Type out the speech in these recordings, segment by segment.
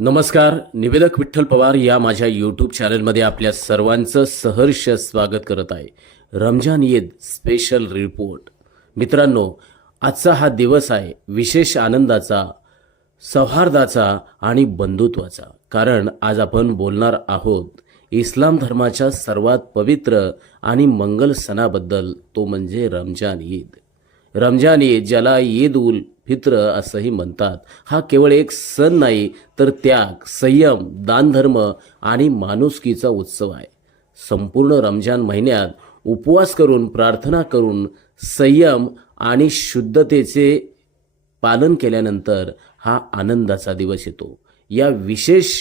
नमस्कार. निवेदक विठ्ठल पवार या माझ्या यूट्यूब चॅनलमध्ये आपल्या सर्वांचं सहर्ष स्वागत करत आहे. Ramzan Eid special report. मित्रांनो, आजचा हा दिवस आहे विशेष आनंदाचा, सौहार्दाचा आणि बंधुत्वाचा. कारण आज आपण बोलणार आहोत इस्लाम धर्माच्या सर्वात पवित्र आणि मंगल सणाबद्दल, तो म्हणजे रमजान ईद. रमजान ईद, ज्याला ईद उल फित्र असंही म्हणतात, हा केवळ एक सण नाही तर त्याग, संयम, दानधर्म आणि माणुसकीचा उत्सव आहे. संपूर्ण रमजान महिन्यात उपवास करून, प्रार्थना करून, संयम आणि शुद्धतेचे पालन केल्यानंतर हा आनंदाचा दिवस येतो. या विशेष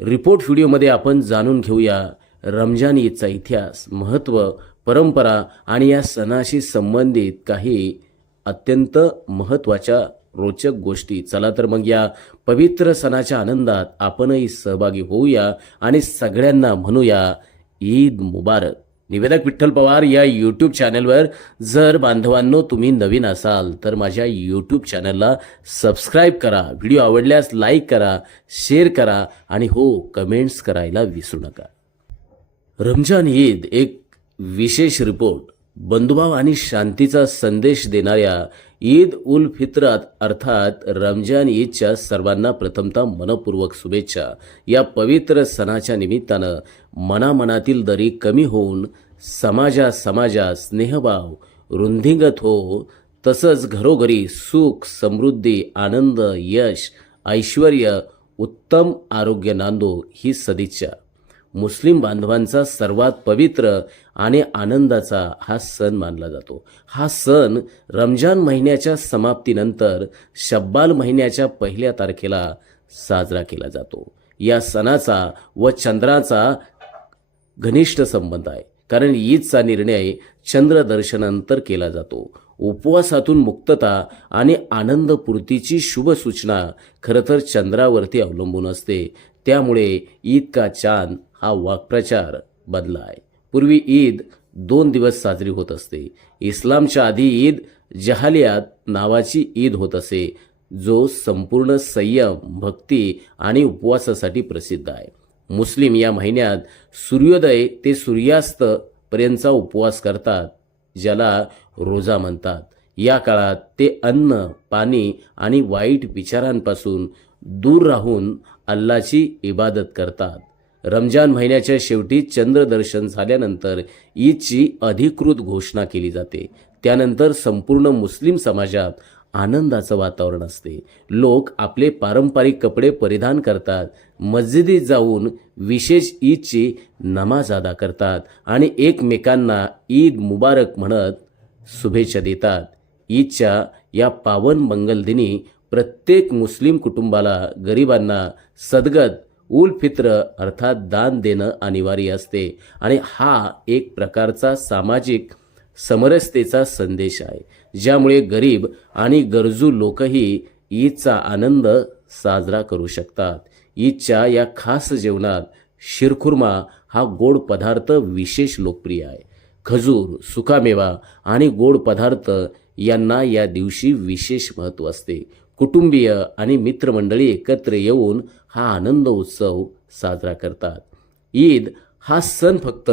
रिपोर्ट व्हिडिओमध्ये आपण जाणून घेऊया रमजान ईदचा इतिहास, महत्त्व, परंपरा आणि या सणाशी संबंधित काही अत्यंत महत्त्वाच्या रोचक गोष्टी. चला तर मग या पवित्र सणाच्या आनंदात आपणही सहभागी होऊया आणि सगळ्यांना म्हणूया ईद मुबारक. निवेदक विठ्ठल पवार या यूट्यूब चॅनलवर जर बांधवांनो तुम्ही नवीन असाल तर माझ्या यूट्यूब चॅनलला सबस्क्राईब करा, व्हिडिओ आवडल्यास लाईक करा, शेअर करा आणि हो, कमेंट्स करायला विसरू नका. रमजान ईद एक विशेष रिपोर्ट. बंधुभाव आणि शांतीचा संदेश देणाऱ्या ईद उल फित्र अर्थात रमजान ईदच्या सर्वांना प्रथमतः मनपूर्वक शुभेच्छा. या पवित्र सणाच्या निमित्तानं मनामनातील दरी कमी होऊन समाजात स्नेहभाव वृद्धिंगत हो, तसंच घरोघरी सुख, समृद्धी, आनंद, यश, ऐश्वर्य, उत्तम आरोग्य नांदो, ही सदिच्छा. मुस्लिम बांधवांचा सर्वात पवित्र आणि आनंदाचा हा सण मानला जातो. हा सण रमजान महिन्याच्या समाप्तीनंतर शब्बाल महिन्याच्या पहिल्या तारखेला साजरा केला जातो. या सणाचा व चंद्राचा घनिष्ठ संबंध आहे, कारण ईदचा निर्णय चंद्रदर्शनानंतर केला जातो. उपवासातून मुक्तता आणि आनंदपूर्तीची शुभ सूचना खरं तर चंद्रावरती अवलंबून असते. त्यामुळे ईद का चांद हा वाक्प्रचार बनला आहे. पूर्वी ईद 2 दिवस साजरी होत असते. इस्लामच्या आधी ईद जहालियात नावाची ईद होत असे, जो संपूर्ण संयम, भक्ती आणि उपवासासाठी प्रसिद्ध आहे. मुस्लिम या महिन्यात सूर्योदय ते सूर्यास्त पर्यंतचा उपवास करतात, ज्याला रोजा म्हणतात. या काळात ते अन्न, पाणी आणि वाईट विचारांपासून दूर राहून अल्लाची इबादत करतात. रमजान महिन्याच्या शेवटी चंद्रदर्शन झाल्यानंतर ईदची अधिकृत घोषणा केली जाते. त्यानंतर संपूर्ण मुस्लिम समाजात आनंदाचं वातावरण असते. लोक आपले पारंपरिक कपडे परिधान करतात, मस्जिदीत जाऊन विशेष ईदची नमाज अदा करतात आणि एकमेकांना ईद मुबारक म्हणत शुभेच्छा देतात. ईदच्या या पावन मंगल दिनी प्रत्येक मुस्लिम कुटुंबाला गरिबांना सदगत उल फित्र अर्थात दान देणं अनिवार्य असते आणि हा एक प्रकारचा सामाजिक समरसतेचा संदेश आहे, ज्यामुळे गरीब आणि गरजू लोकही ईदचा आनंद साजरा करू शकतात. ईदच्या या खास जेवणात शिरखुर्मा हा गोड पदार्थ विशेष लोकप्रिय आहे. खजूर, सुकामेवा आणि गोड पदार्थ यांना या दिवशी विशेष महत्त्व असते. कुटुंबीय आणि मित्रमंडळी एकत्र येऊन हा आनंद उत्सव साजरा करतात. ईद हा सण फक्त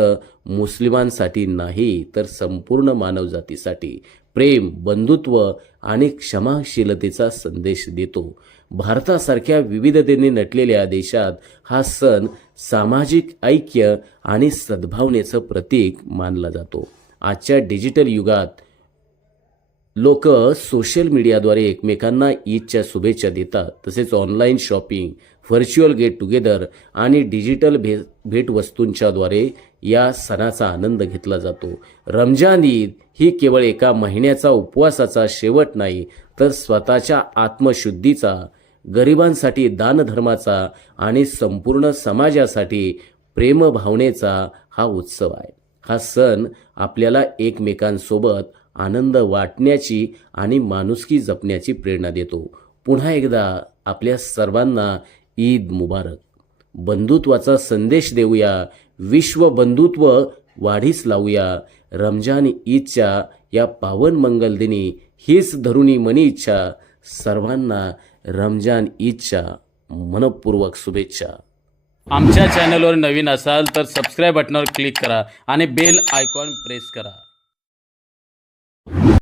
मुस्लिमांसाठी नाही तर संपूर्ण मानवजातीसाठी प्रेम, बंधुत्व आणि क्षमाशीलतेचा संदेश देतो. भारतासारख्या विविधतेने नटलेल्या देशात हा सण सामाजिक ऐक्य आणि सद्भावनेचं प्रतीक मानला जातो. आजच्या डिजिटल युगात लोक सोशल मीडियाद्वारे एकमेकांना ईदच्या शुभेच्छा देतात. तसेच online shopping, virtual get together आणि डिजिटल भेटवस्तूंच्याद्वारे या सणाचा आनंद घेतला जातो. रमजान ईद ही केवळ एका महिन्याचा उपवासाचा शेवट नाही, तर स्वतःच्या आत्मशुद्धीचा, गरिबांसाठी दानधर्माचा आणि संपूर्ण समाजासाठी प्रेमभावनेचा हा उत्सव आहे. हा सण आपल्याला एकमेकांसोबत आनंद वाटण्याची आणि माणुसकी जपण्याची प्रेरणा देतो. पुन्हा एकदा आपल्या सर्वांना ईद मुबारक. बंधुत्वाचा संदेश देऊया, विश्व बंधुत्व वाढीस लावूया. रमजान ईदच्या या पावन मंगल दिनी हीच धरुणी मनी इच्छा. सर्वांना रमजान ईदच्या मनपूर्वक शुभेच्छा. आमच्या चॅनलवर नवीन असाल तर सबस्क्राईब बटनावर क्लिक करा आणि बेल आयकॉन प्रेस करा.